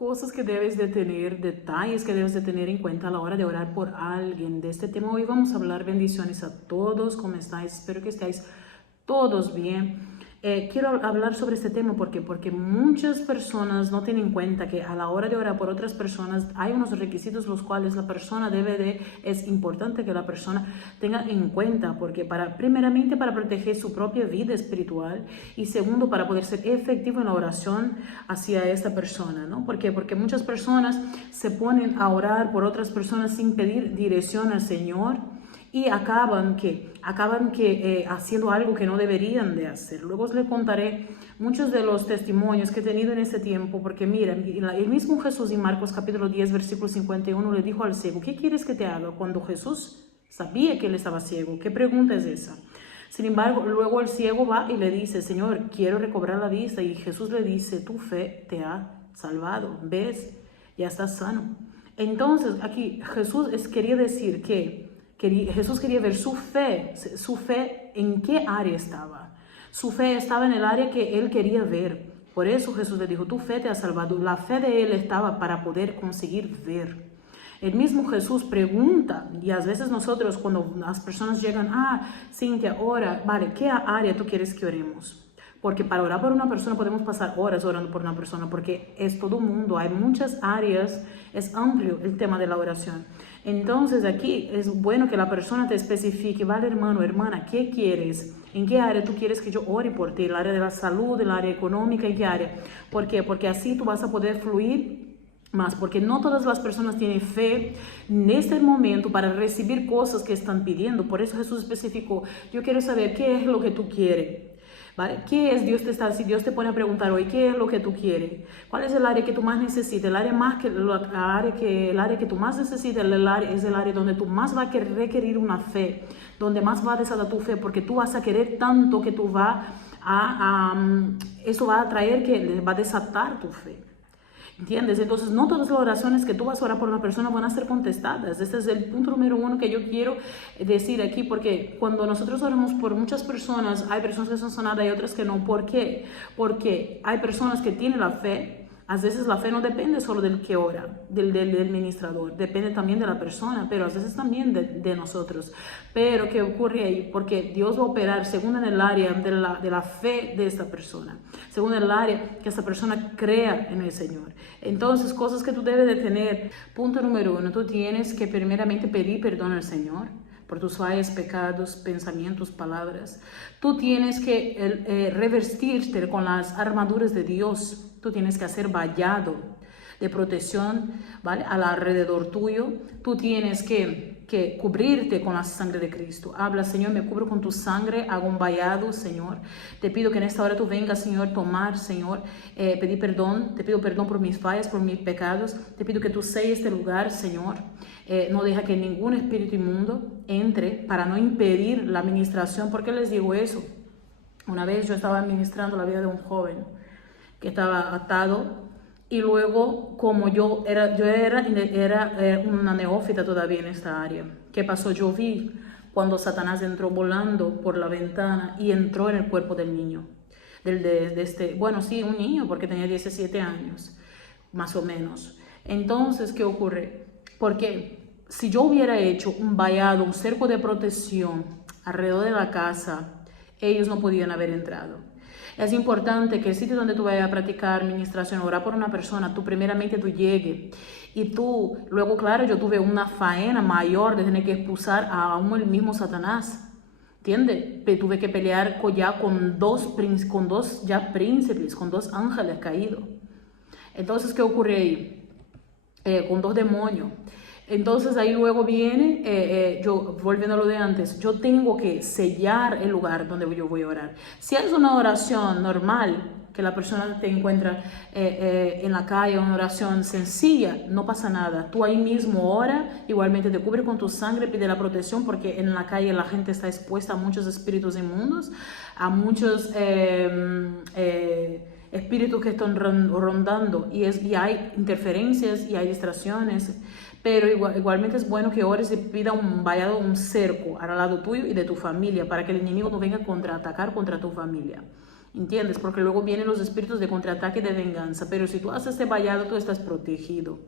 cosas que debes de tener, detalles que debes de tener en cuenta a la hora de orar por alguien. De este tema hoy vamos a hablar. Bendiciones a todos, ¿cómo estáis? Espero que estéis todos bien. Quiero hablar sobre este tema porque muchas personas no tienen en cuenta que a la hora de orar por otras personas hay unos requisitos los cuales la persona es importante que la persona tenga en cuenta, porque primeramente para proteger su propia vida espiritual y segundo para poder ser efectivo en la oración hacia esta persona, ¿no? ¿Por qué? Porque muchas personas se ponen a orar por otras personas sin pedir dirección al Señor y acaban haciendo algo que no deberían de hacer. Luego os les contaré muchos de los testimonios que he tenido en este tiempo, porque mira, el mismo Jesús en Marcos capítulo 10, versículo 51 le dijo al ciego, ¿qué quieres que te haga? Cuando Jesús sabía que él estaba ciego. ¿Qué pregunta es esa? Sin embargo, luego el ciego va y le dice, Señor, quiero recobrar la vista. Y Jesús le dice, tu fe te ha salvado, ves, ya estás sano. Entonces, aquí Jesús quería decir que Jesús quería ver su fe en qué área estaba. Su fe estaba en el área que él quería ver. Por eso Jesús le dijo, tu fe te ha salvado. La fe de él estaba para poder conseguir ver. El mismo Jesús pregunta, y a veces nosotros cuando las personas llegan, Cintia, ora, vale, ¿qué área tú quieres que oremos? Porque para orar por una persona podemos pasar horas orando por una persona, porque es todo un mundo, hay muchas áreas, es amplio el tema de la oración. Entonces aquí es bueno que la persona te especifique, vale hermano, hermana, ¿qué quieres? ¿En qué área tú quieres que yo ore por ti? ¿El área de la salud, el área económica, en qué área? ¿Por qué? Porque así tú vas a poder fluir más, porque no todas las personas tienen fe en este momento para recibir cosas que están pidiendo. Por eso Jesús especificó, yo quiero saber qué es lo que tú quieres. ¿Vale? ¿Qué es si Dios te pone a preguntar hoy, qué es lo que tú quieres? ¿Cuál es el área que tú más necesitas? El área que tú más necesitas es el área donde tú más vas a requerir una fe, donde más va a desatar tu fe, porque tú vas a querer tanto que tú eso va a traer que va a desatar tu fe. ¿Entiendes? Entonces, no todas las oraciones que tú vas a orar por una persona van a ser contestadas. Este es el punto número uno que yo quiero decir aquí, porque cuando nosotros oramos por muchas personas, hay personas que son sanadas y otras que no. ¿Por qué? Porque hay personas que tienen la fe. A veces la fe no depende solo del que ora, del ministrador, depende también de la persona, pero a veces también de nosotros. Pero ¿qué ocurre ahí? Porque Dios va a operar según en el área de la fe de esta persona, según el área que esta persona crea en el Señor. Entonces, cosas que tú debes de tener. Punto número uno, tú tienes que primeramente pedir perdón al Señor por tus fallos, pecados, pensamientos, palabras. Tú tienes que revestirte con las armaduras de Dios. Tú tienes que hacer vallado de protección, ¿vale? Alrededor tuyo. Tú tienes que cubrirte con la sangre de Cristo. Habla, Señor, me cubro con tu sangre, hago un vallado, Señor. Te pido que en esta hora tú vengas, Señor, tomar, Señor, pedir perdón. Te pido perdón por mis fallas, por mis pecados. Te pido que tú selles este lugar, Señor. No deja que ningún espíritu inmundo entre para no impedir la administración. ¿Por qué les digo eso? Una vez yo estaba administrando la vida de un joven que estaba atado y luego como yo era una neófita todavía en esta área. ¿Qué pasó? Yo vi cuando Satanás entró volando por la ventana y entró en el cuerpo del niño. Un niño porque tenía 17 años, más o menos. Entonces, ¿qué ocurre? Porque si yo hubiera hecho un vallado, un cerco de protección alrededor de la casa, ellos no podían haber entrado. Es importante que el sitio donde tú vayas a practicar administración, orar por una persona, tú primeramente tú llegues y tú, luego claro, yo tuve una faena mayor de tener que expulsar a aún el mismo Satanás, ¿entiendes? Tuve que pelear ya con dos príncipes, con dos ángeles caídos. Entonces, ¿qué ocurre ahí? Con dos demonios. Entonces ahí luego viene, yo volviendo a lo de antes, yo tengo que sellar el lugar donde yo voy a orar. Si es una oración normal, que la persona te encuentra en la calle, una oración sencilla, no pasa nada. Tú ahí mismo ora, igualmente te cubre con tu sangre, pide la protección, porque en la calle la gente está expuesta a muchos espíritus inmundos, a muchos espíritus que están rondando y hay interferencias y hay distracciones. Pero igualmente es bueno que ores y pida un vallado, un cerco al lado tuyo y de tu familia para que el enemigo no venga a contraatacar contra tu familia. ¿Entiendes? Porque luego vienen los espíritus de contraataque y de venganza. Pero si tú haces este vallado, tú estás protegido.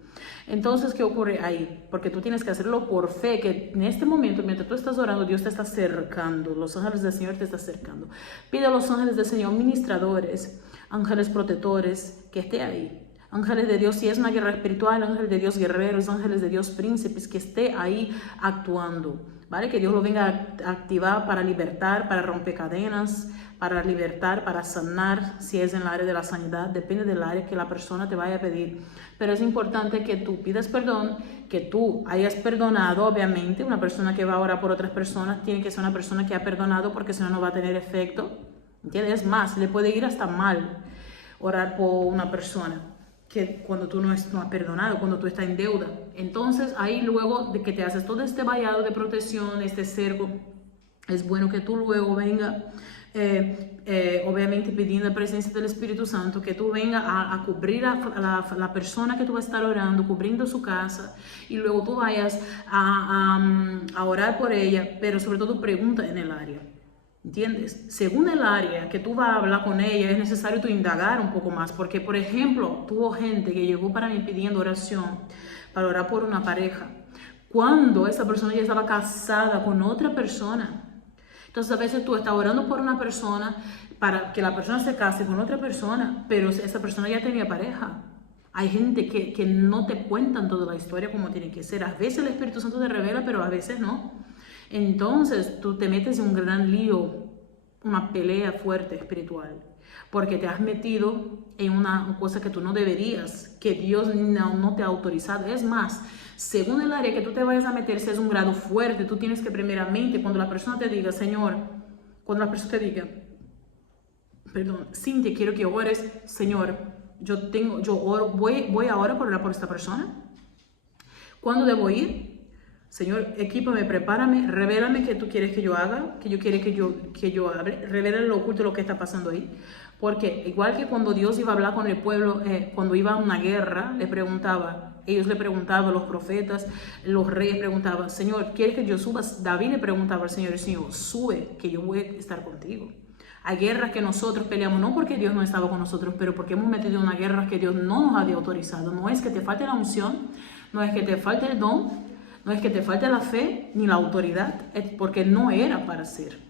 Entonces, ¿qué ocurre ahí? Porque tú tienes que hacerlo por fe, que en este momento, mientras tú estás orando, Dios te está acercando. Los ángeles del Señor te están acercando. Pide a los ángeles del Señor, ministradores, ángeles protectores, que esté ahí. Ángeles de Dios, si es una guerra espiritual, ángeles de Dios guerreros, ángeles de Dios príncipes, que esté ahí actuando. ¿Vale? Que Dios lo venga a activar para libertar, para romper cadenas, para libertar, para sanar, si es en el área de la sanidad, depende del área que la persona te vaya a pedir. Pero es importante que tú pidas perdón, que tú hayas perdonado, obviamente. Una persona que va a orar por otras personas tiene que ser una persona que ha perdonado, porque si no, no va a tener efecto. ¿Entiendes? Es más, le puede ir hasta mal orar por una persona que cuando tú no has perdonado, cuando tú estás en deuda. Entonces, ahí luego de que te haces todo este vallado de protección, este cerco, es bueno que tú luego venga, obviamente pidiendo la presencia del Espíritu Santo, que tú venga a cubrir a la persona que tú vas a estar orando, cubriendo su casa, y luego tú vayas a orar por ella, pero sobre todo pregunta en el área. ¿Entiendes? Según el área que tú vas a hablar con ella, es necesario tú indagar un poco más, porque, por ejemplo, tuvo gente que llegó para mí pidiendo oración para orar por una pareja, cuando esa persona ya estaba casada con otra persona. Entonces, a veces tú estás orando por una persona para que la persona se case con otra persona, pero esa persona ya tenía pareja. Hay gente que no te cuentan toda la historia como tiene que ser. A veces el Espíritu Santo te revela, pero a veces no. Entonces tú te metes en un gran lío, una pelea fuerte espiritual, porque te has metido en una cosa que tú no deberías, que Dios no te ha autorizado. Es más, según el área que tú te vayas a meter, si es un grado fuerte, tú tienes que primeramente, cuando la persona te diga, Señor, cuando la persona te diga, perdón, Cintia, quiero que ores, Señor, voy ahora por orar por esta persona. ¿Cuándo debo ir? Señor, equípame, prepárame, revélame qué tú quieres que yo haga, que yo quiero que yo hable, revélame lo oculto, lo que está pasando ahí. Porque igual que cuando Dios iba a hablar con el pueblo, cuando iba a una guerra, ellos le preguntaban, los profetas, los reyes preguntaban, Señor, ¿quieres que yo suba? David le preguntaba al Señor, sube, que yo voy a estar contigo. Hay guerras que nosotros peleamos, no porque Dios no estaba con nosotros, pero porque hemos metido en una guerra que Dios no nos había autorizado. No es que te falte la unción, no es que te falte el don, no es que te falte la fe ni la autoridad, es porque no era para ser.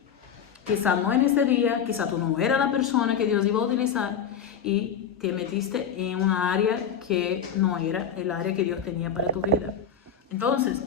Quizá no en este día, quizá tú no eras la persona que Dios iba a utilizar y te metiste en una área que no era el área que Dios tenía para tu vida. Entonces,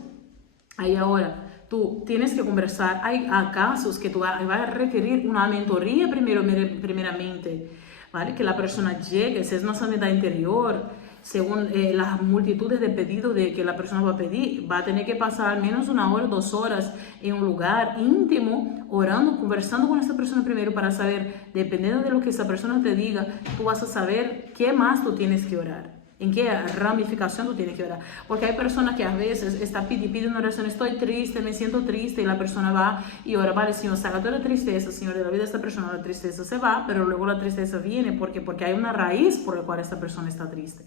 ahí ahora, tú tienes que conversar. Hay casos que tú vas a requerir una mentoría primeramente, ¿vale? Que la persona llegue, si es una sanidad interior, según las multitudes de pedidos de que la persona va a pedir, va a tener que pasar al menos 1 hora, 2 horas en un lugar íntimo, orando, conversando con esa persona primero para saber, dependiendo de lo que esa persona te diga, tú vas a saber qué más tú tienes que orar, en qué ramificación tú tienes que orar. Porque hay personas que a veces piden una oración, estoy triste, me siento triste, y la persona va y ora, vale, Señor, saca toda la tristeza, Señor, de la vida de esta persona, la tristeza se va, pero luego la tristeza viene, porque hay una raíz por la cual esta persona está triste.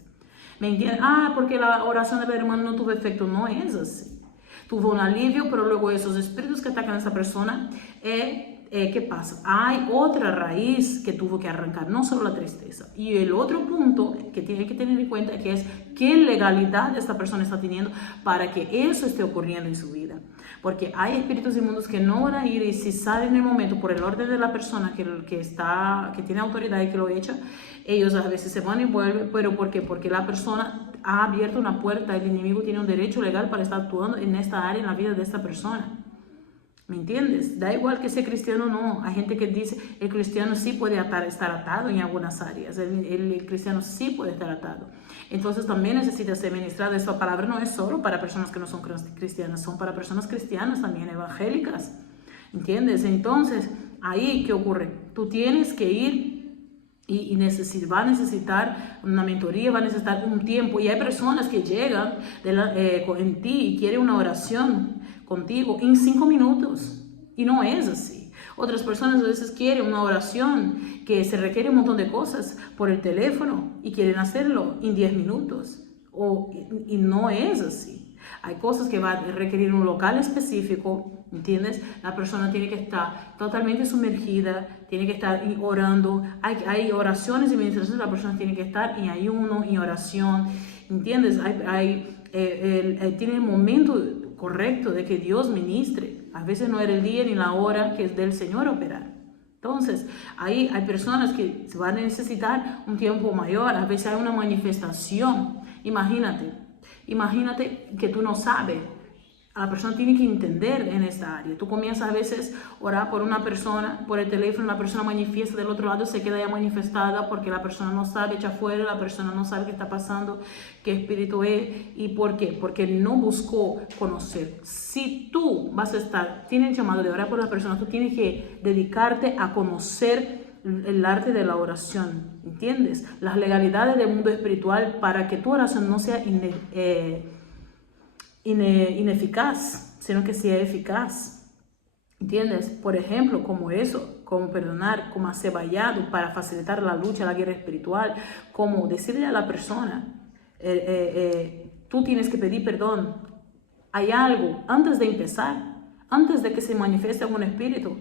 ¿Me entiendes? Porque la oración del hermano no tuvo efecto. No es así. Tuvo un alivio, pero luego esos espíritus que atacan a esa persona, ¿qué pasa? Hay otra raíz que tuvo que arrancar, no solo la tristeza. Y el otro punto que tiene que tener en cuenta es qué legalidad esta persona está teniendo para que eso esté ocurriendo en su vida. Porque hay espíritus inmundos que no van a ir, y si salen en el momento por el orden de la persona que tiene autoridad y que lo echa, ellos a veces se van y vuelven. ¿Pero por qué? Porque la persona ha abierto una puerta, el enemigo tiene un derecho legal para estar actuando en esta área, en la vida de esta persona. ¿Me entiendes? Da igual que sea cristiano o no. Hay gente que dice, el cristiano sí puede estar atado en algunas áreas. El cristiano sí puede estar atado. Entonces también necesita ser ministrada. Esta palabra no es solo para personas que no son cristianas, son para personas cristianas también, evangélicas. ¿Entiendes? Entonces, ahí, ¿qué ocurre? Tú tienes que ir y va a necesitar una mentoría, va a necesitar un tiempo. Y hay personas que llegan en ti y quieren una oración contigo en 5 minutos. Y no es así. Otras personas a veces quieren una oración que se requiere un montón de cosas por el teléfono y quieren hacerlo en 10 minutos. Y no es así. Hay cosas que van a requerir un local específico, ¿entiendes? La persona tiene que estar totalmente sumergida, tiene que estar orando. Hay oraciones y ministraciones, la persona tiene que estar en ayuno, en oración, ¿entiendes? Tiene el momento correcto de que Dios ministre. A veces no era el día ni la hora que es del Señor operar. Entonces, ahí hay personas que van a necesitar un tiempo mayor, a veces hay una manifestación. Imagínate que tú no sabes. La persona tiene que entender en esta área. Tú comienzas a veces a orar por una persona, por el teléfono, la persona manifiesta del otro lado, se queda ya manifestada porque la persona no sabe, echa afuera, la persona no sabe qué está pasando, qué espíritu es. ¿Y por qué? Porque no buscó conocer. Si tú vas a estar, tienes llamado de orar por la persona, tú tienes que dedicarte a conocer el arte de la oración, ¿entiendes? Las legalidades del mundo espiritual para que tu oración no sea ineficaz, sino que sea eficaz, ¿entiendes? Por ejemplo, como eso, como perdonar, como hacer vallado para facilitar la lucha, la guerra espiritual, como decirle a la persona, tú tienes que pedir perdón. Hay algo antes de empezar, antes de que se manifieste algún espíritu,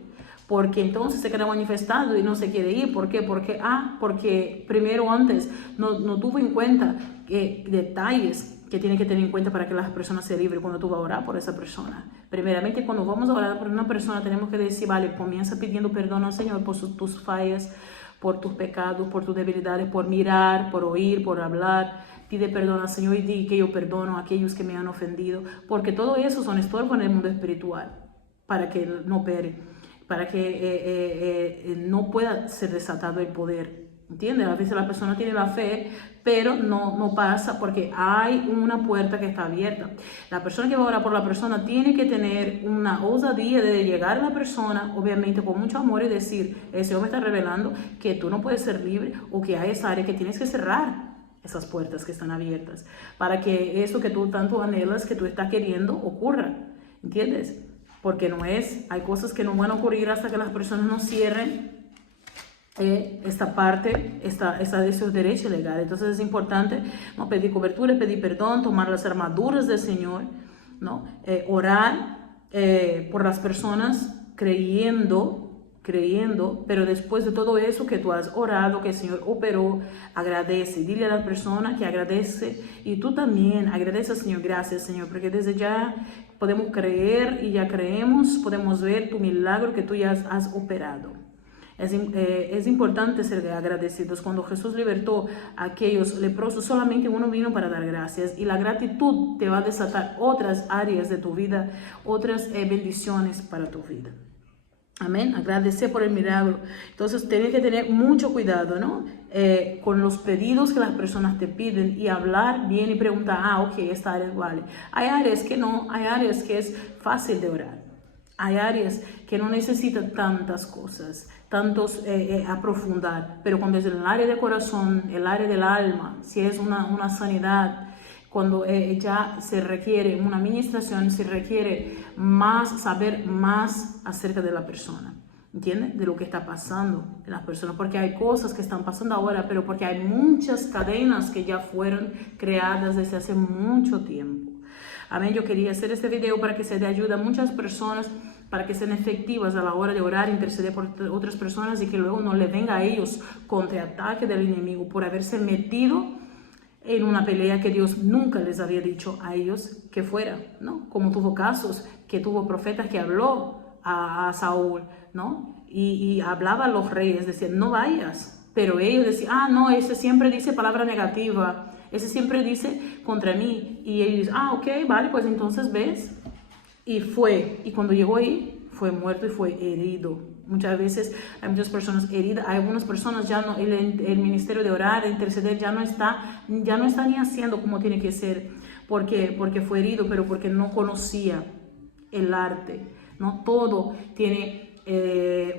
porque entonces se queda manifestado y no se quiere ir. ¿Por qué? Porque primero antes no tuvo en cuenta detalles que tiene que tener en cuenta para que las personas se libren cuando tú vas a orar por esa persona. Primeramente, cuando vamos a orar por una persona, tenemos que decir, vale, comienza pidiendo perdón al Señor por tus fallas, por tus pecados, por tus debilidades, por mirar, por oír, por hablar. Pide perdón al Señor y di que yo perdono a aquellos que me han ofendido, porque todo eso son estorbos en el mundo espiritual, para que no opere, para que no pueda ser desatado el poder. ¿Entiendes? A veces la persona tiene la fe, pero no pasa porque hay una puerta que está abierta. La persona que va a orar por la persona tiene que tener una osadía de llegar a la persona, obviamente con mucho amor, y decir, el Señor me está revelando que tú no puedes ser libre o que hay esa área que tienes que cerrar esas puertas que están abiertas para que eso que tú tanto anhelas, que tú estás queriendo, ocurra. ¿Entiendes? Porque hay cosas que no van a ocurrir hasta que las personas no cierren esta parte, esta de sus derechos legales. Entonces es importante, ¿no?, pedir cobertura, pedir perdón, tomar las armaduras del Señor, ¿no? Orar por las personas creyendo, pero después de todo eso que tú has orado, que el Señor operó, agradece, dile a la persona que agradece, y tú también agradece al Señor. Gracias, Señor, porque desde ya podemos creer y ya creemos, podemos ver tu milagro que tú ya has operado. Es importante ser agradecidos. Cuando Jesús libertó a aquellos leprosos, solamente uno vino para dar gracias, y la gratitud te va a desatar otras áreas de tu vida, otras bendiciones para tu vida. Amén. Agradecer por el milagro. Entonces, tienes que tener mucho cuidado, ¿no? Con los pedidos que las personas te piden, y hablar bien y preguntar, ok, esta área vale. Hay áreas que no, hay áreas que es fácil de orar. Hay áreas que no necesitan tantas cosas, aprofundar, pero cuando es el área del corazón, el área del alma, si es una sanidad, cuando ya se requiere una administración, se requiere saber más acerca de la persona, ¿entiendes? De lo que está pasando en las personas, porque hay cosas que están pasando ahora, pero porque hay muchas cadenas que ya fueron creadas desde hace mucho tiempo. Amén. Yo quería hacer este video para que se dé ayuda a muchas personas, para que sean efectivas a la hora de orar, interceder por otras personas, y que luego no le venga a ellos contraataque del enemigo por haberse metido en una pelea que Dios nunca les había dicho a ellos que fuera, ¿no? Como tuvo casos, que tuvo profetas que habló a Saúl, ¿no? Y hablaba a los reyes, decían, no vayas, pero ellos decían, no, ese siempre dice palabra negativa, ese siempre dice contra mí, y ellos dicen, ok, vale, pues entonces ves. Y cuando llegó ahí, fue muerto y fue herido. Muchas veces hay muchas personas heridas, hay algunas personas ya no, el ministerio de orar, de interceder ya no está ni haciendo como tiene que ser, porque fue herido, pero porque no conocía el arte, ¿no? Todo tiene,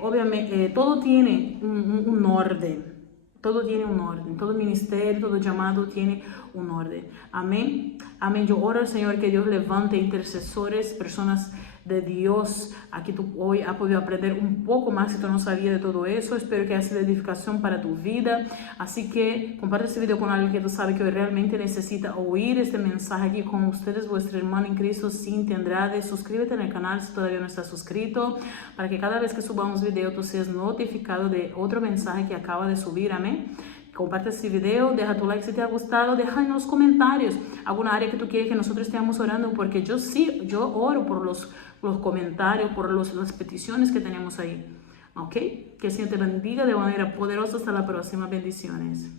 obviamente, todo tiene un orden. Todo tiene un orden, todo ministerio, todo llamado tiene un orden. Amén. Amén. Yo oro al Señor que Dios levante intercesores, personas de Dios. Aquí tú hoy has podido aprender un poco más si tú no sabías de todo eso. Espero que haya sido edificación para tu vida. Así que comparte este video con alguien que tú sabes que hoy realmente necesita oír este mensaje aquí con ustedes. Vuestra hermana en Cristo, Cintia Andrade. Suscríbete en el canal si todavía no estás suscrito, para que cada vez que subamos video tú seas notificado de otro mensaje que acaba de subir. Amén. Comparte este video, deja tu like si te ha gustado, deja en los comentarios alguna área que tú quieres que nosotros estemos orando, porque yo oro por los comentarios, por las peticiones que tenemos ahí. ¿Ok? Que el Señor te bendiga de manera poderosa. Hasta la próxima. Bendiciones.